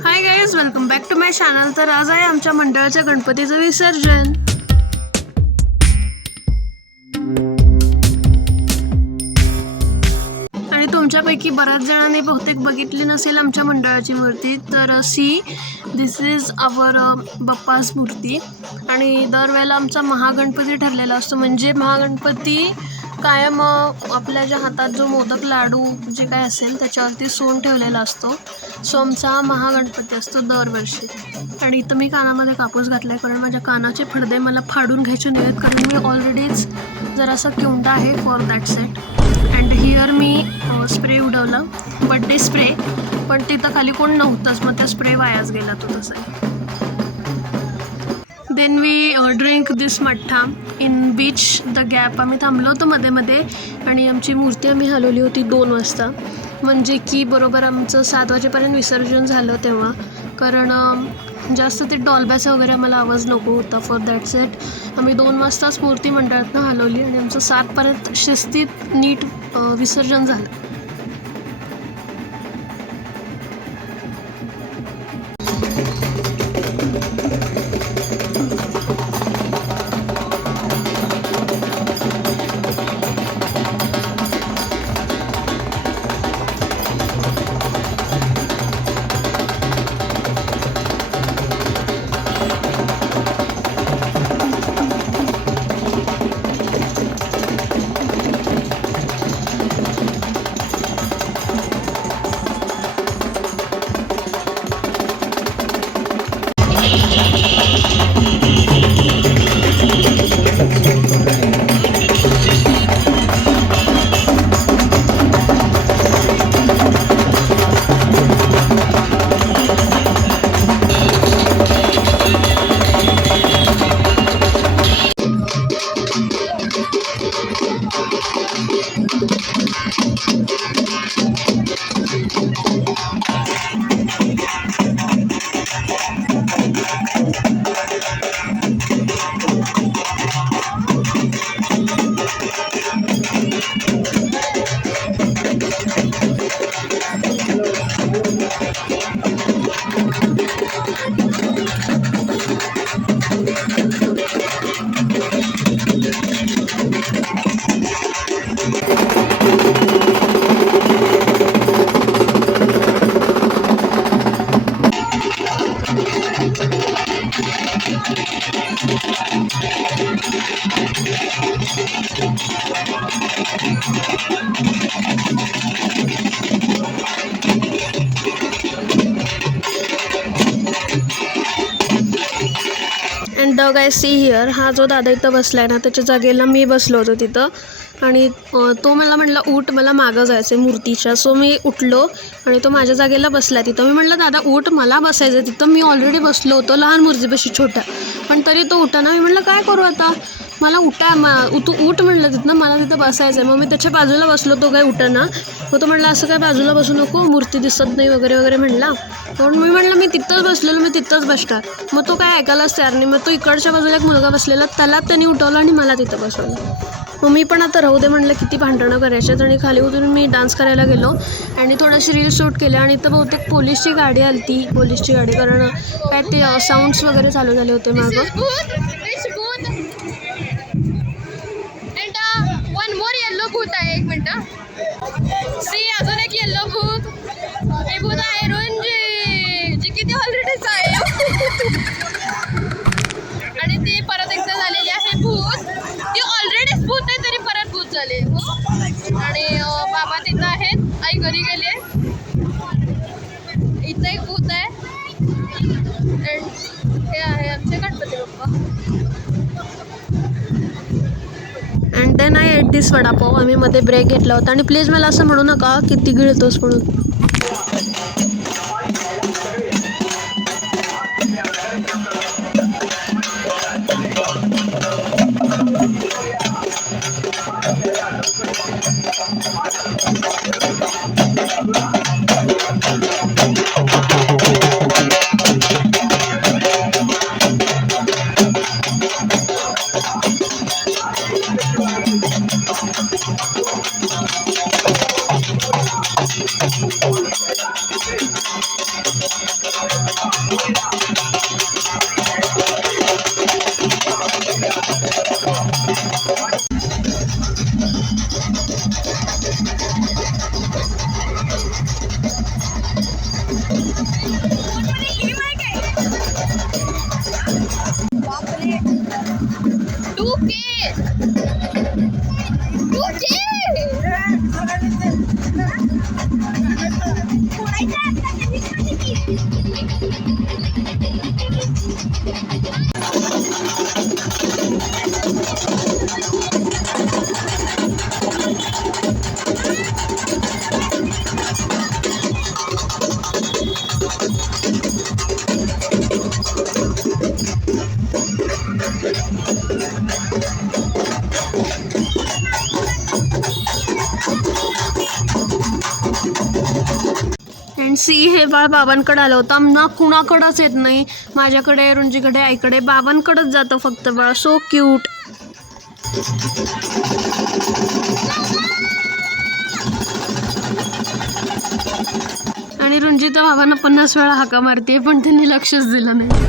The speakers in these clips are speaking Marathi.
High guys, welcome back to my channel. तर आज आहे आमच्या मंडळाच्या गणपतीचं विसर्जन. आणि तुमच्यापैकी बऱ्याच जणांनी बहुतेक बघितली नसेल आमच्या मंडळाची मूर्ती. तर दिस इज आवर बाप्पाच मूर्ती. आणि दरवेळेला आमचा महागणपती ठरलेला असतो. म्हणजे महागणपती कायम आपल्या ज्या हातात जो मोदक लाडू जे काय असेल त्याच्यावरती सोन ठेवलेला असतो. सो आमचा हा महागणपती असतो दरवर्षी. आणि इथं मी कानामध्ये कापूस घातला आहे, कारण माझ्या कानाचे पडदे मला फाडून घ्यायचे नाहीत, कारण मी ऑलरेडीच जरासा किवंडा आहे for that set. And here मी स्प्रे उडवलं, बड्डे स्प्रे, पण तिथं खाली कोण नव्हतंच, मग त्या स्प्रे वायाच गेला तो तसा. देन वी ड्रिंक दिस मठ्ठा इन बीच द गॅप. आम्ही थांबलो होतो मध्ये मध्ये आणि आमची मूर्ती आम्ही हलवली होती 2 वाजता. म्हणजे की बरोबर आमचं 7 वाजेपर्यंत विसर्जन झालं तेव्हा, कारण जास्त ते डॉल्ब्याचा वगैरे आम्हाला आवाज नको होता. फॉर दॅट सेट आम्ही 2 वाजताच मूर्ती मंडळातनं हलवली आणि आमचं 7 पर्यंत शिस्तीत नीट विसर्जन झालं. And the guy see here, हा जो दादा इथं बसला आहे ना, त्याच्या जागेला मी बसलो होतो तिथं. आणि तो मला म्हटला उठ, मला मागं जायचं आहे मूर्तीच्या. सो मी उठलो आणि तो माझ्या जागेला बसला तिथं. मी म्हटलं दादा उठ, मला बसायचं तिथं, मी ऑलरेडी बसलो होतो लहान मूर्तीपाशी छोट्या, पण तरी तो उठाना. मी म्हटलं काय करू आता, मला तू उठ म्हटलं तिथनं, मला तिथं बसायचं आहे. मग मी त्याच्या बाजूला बसलो, तो काय उठाना. मग तो म्हटलं असं काय बाजूला बसू नको, मूर्ती दिसत नाही वगैरे वगैरे म्हणला. म्हणून मी म्हटलं मी तिथंच बसलेलो, मी तिथंच बसणार. मग तो काय ऐकायलाच तयार नाही. मग तो इकडच्या बाजूला एक मुलगा बसलेला, त्याला त्यांनी उठवलं आणि मला तिथं बसवलं. मग मी पण आता राहू दे म्हटलं, किती भांडणं करायच्यात. आणि खाली उतरून मी डान्स करायला गेलो आणि थोडंशी रील शूट केले. आणि इथं बहुतेक पोलीसची गाडी आली ती, पोलीसची गाडी, कारण काय ते साऊंड्स वगैरे चालू झाले होते मागं. भूत आहे, एक मिनिट. सी अजून एक येल्लो भूत. हे भूत आहे रुंजी, जी किती ऑलरेडीच आहे. आणि ती परत एकदा झालेली आहे भूत. ती ऑलरेडीच भूत आहे तरी परत भूत झाले. आणि बाबा तिथं आहेत, आई घरी गेली. इथं एक भूत आहे. हे आहे आमचे Ganpati Bappa. And then I ate this vada pav. आम्ही मध्ये ब्रेक घेतला होता. आणि प्लीज मला असं म्हणू नका किती गिळतोस म्हणून. सी हे बाळ बाबांकडे आलं होतं. ना कुणाकडंच येत नाही, माझ्याकडे, रुंजीकडे, आईकडे, बाबांकडेच जातं फक्त बाळ. So cute. आणि रुंजी तर बाबांना 50 वेळा हाका मारते, पण त्यांनी लक्षच दिलं नाही.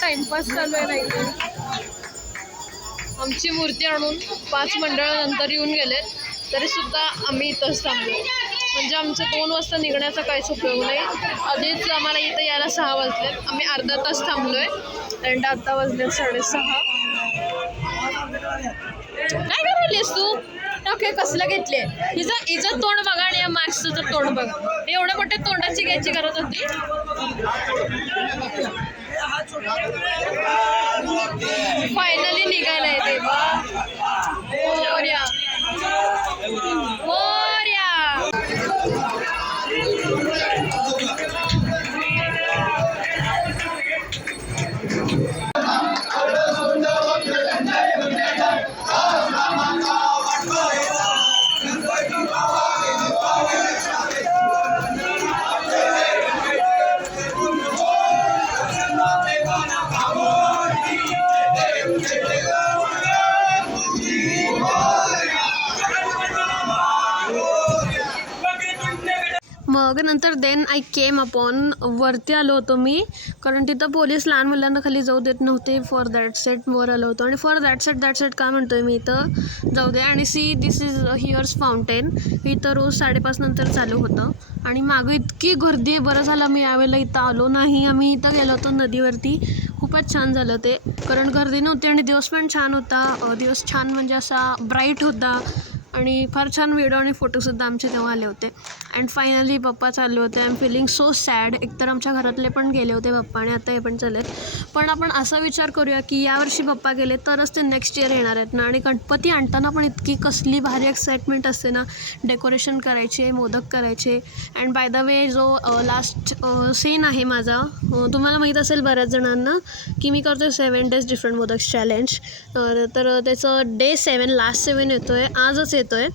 टाइमपास चालू आहे नाही तर. आमची मूर्ती आणून 5 मंडळानंतर येऊन गेले, तरी सुद्धा आम्ही इथंच थांबलो. म्हणजे आमचं 2 वाजता निघण्याचा काहीच उपयोग नाही. आधीच आम्हाला इथं यायला 6 वाजलेत. आम्ही अर्धा तास थांबलोय आणि आता वाजलेत 6:30. काय करायलीस तू? ओके, कसलं घेतले? हिचं तोंड बघा आणि या मास्कचं तोंड बघा. एवढ्या मोठ्या तोंडाची घ्यायची गरज होती? फायनली निघायला येते. मोरया मोरया. मग नंतर देन आय केम अपॉन, वरती आलो होतो मी, कारण तिथं पोलीस लहान मुलांना खाली जाऊ देत नव्हते. फॉर दॅट सेट वर आलो होतो. आणि फॉर दॅट सेट काय म्हणतो आहे मी, इथं जाऊ दे. आणि see this is heirs fountain. इथं रोज 5:30 नंतर चालू होतं. आणि मागं इतकी गर्दी आहे. बरं झालं मी यावेळेला इथं आलो नाही. आम्ही इथं गेलो होतो नदीवरती. खूपच छान झालं ते, कारण गर्दी नव्हती आणि दिवस पण छान होता. दिवस छान म्हणजे असा ब्राईट होता. आणि फार छान व्हिडिओ आणि फोटोसुद्धा आमचे तेव्हा आले होते. अँड फायनली पप्पा चालले होते. I am feeling so sad. एकतर आमच्या घरातले पण गेले होते पप्पा, आणि आता हे पण चाललेत. पण आपण असा विचार करूया की यावर्षी पप्पा गेले तरच ते नेक्स्ट इयर येणार आहेत ना. आणि गणपती आणताना पण इतकी कसली भारी एक्साइटमेंट असते ना. डेकोरेशन करायचे, मोदक करायचे. अँड बाय द वे जो लास्ट सीन आहे माझा, तुम्हाला माहीत असेल बऱ्याच जणांना की मी करतो 7 days डिफरंट मोदक चॅलेंज. तर त्याचं डे 7 लास्ट 7 येतो आहे, आजच येतो आहे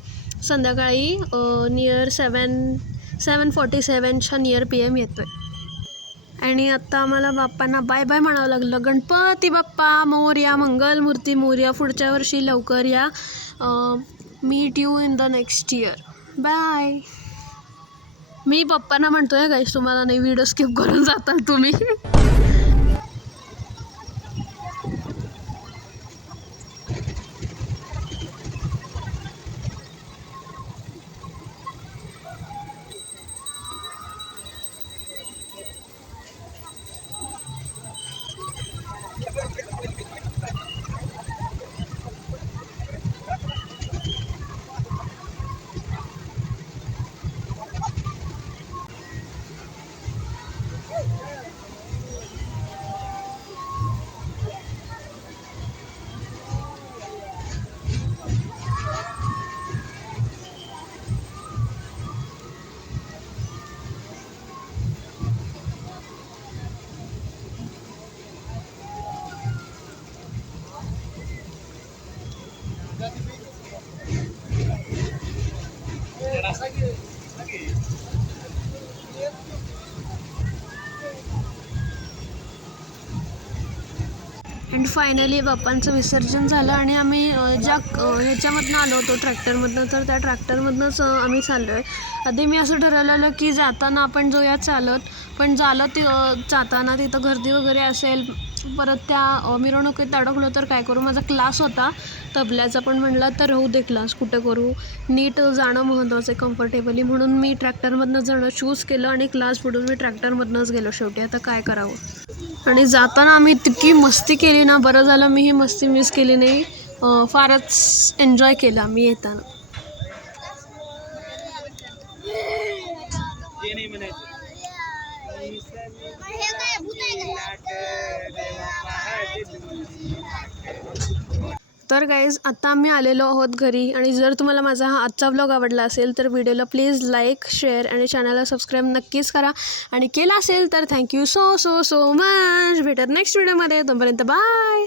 संध्याकाळी नियर 7:47च्या नियर PM येतो आहे. आणि आत्ता आम्हाला बाप्पांना बाय बाय म्हणावं लागलं. गणपती बाप्पा मोरया, मंगलमूर्ती मोरया, पुढच्या वर्षी लवकर या. Meet you in the next year. Bye. मी पप्पांना म्हणतो आहे गाईस, तुम्हाला नाही, व्हिडिओ स्किप करून जाताल तुम्ही. अँड फायनली बाप्पांचं विसर्जन झालं आणि आम्ही ह्याच्यामधनं आलो होतो ट्रॅक्टरमधनं, तर त्या ट्रॅक्टरमधनंच आम्ही चाललो आहे. आधी मी असं ठरवलेलं की जाताना आपण जाऊया चालत, पण जाताना तिथं गर्दी वगैरे असेल, परत त्या मिरवणुकीत अडकलो तर काय करू. माझा क्लास होता तबल्याचा, पण म्हणलं तर राहू दे क्लास, कुठं करू, नीट जाणं महत्त्वाचं आहे कम्फर्टेबली, म्हणून मी ट्रॅक्टरमधनं जाणं चूज केलं आणि क्लास बुडून मी ट्रॅक्टरमधनंच गेलो शेवटी. आता काय करावं. आणि जाताना आम्ही इतकी मस्ती केली ना, बरं झालं मी ही मस्ती मिस केली नाही. फारच एन्जॉय केलं आम्ही येताना. तर गाईज आता आम्ही आलेलो आहोत घरी, आणि जर तुम्हाला माझा हा आजचा व्लॉग आवडला असेल तर व्हिडिओला प्लीज लाईक, शेअर आणि चॅनलला सबस्क्राईब नक्कीच करा, आणि केला असेल तर thank you so so so much. भेटत नेक्स्ट व्हिडिओमध्ये, तोपर्यंत बाय.